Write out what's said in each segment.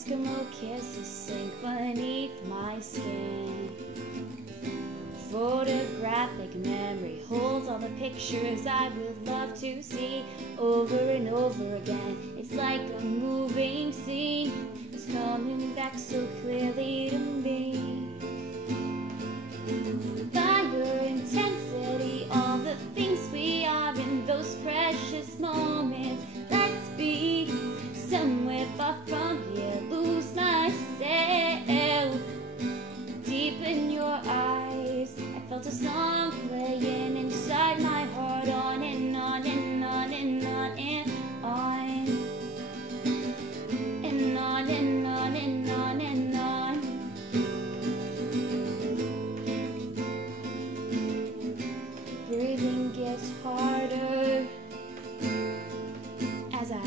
Eskimo kisses sink beneath my skin. Photographic memory holds all the pictures I would love to see over and over again. It's like a moving scene. It's coming back so clearly to me. Fire, intensity, all the things we are in those precious moments. Let's be somewhere far from here, lose myself deep in your eyes. I felt a song playing inside my heart, on and on and on and on and on and on and on and on and on. Breathing gets harder as I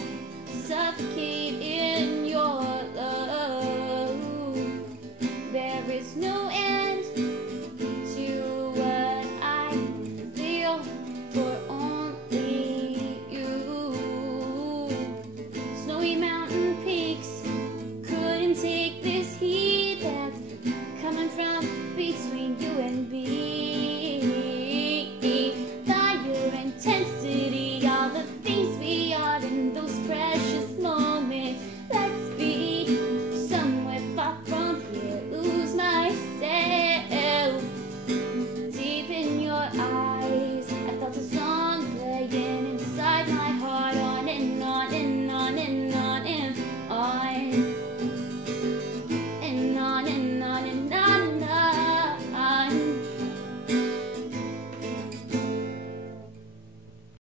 suffocate in your love. There is no end to what I feel for only you.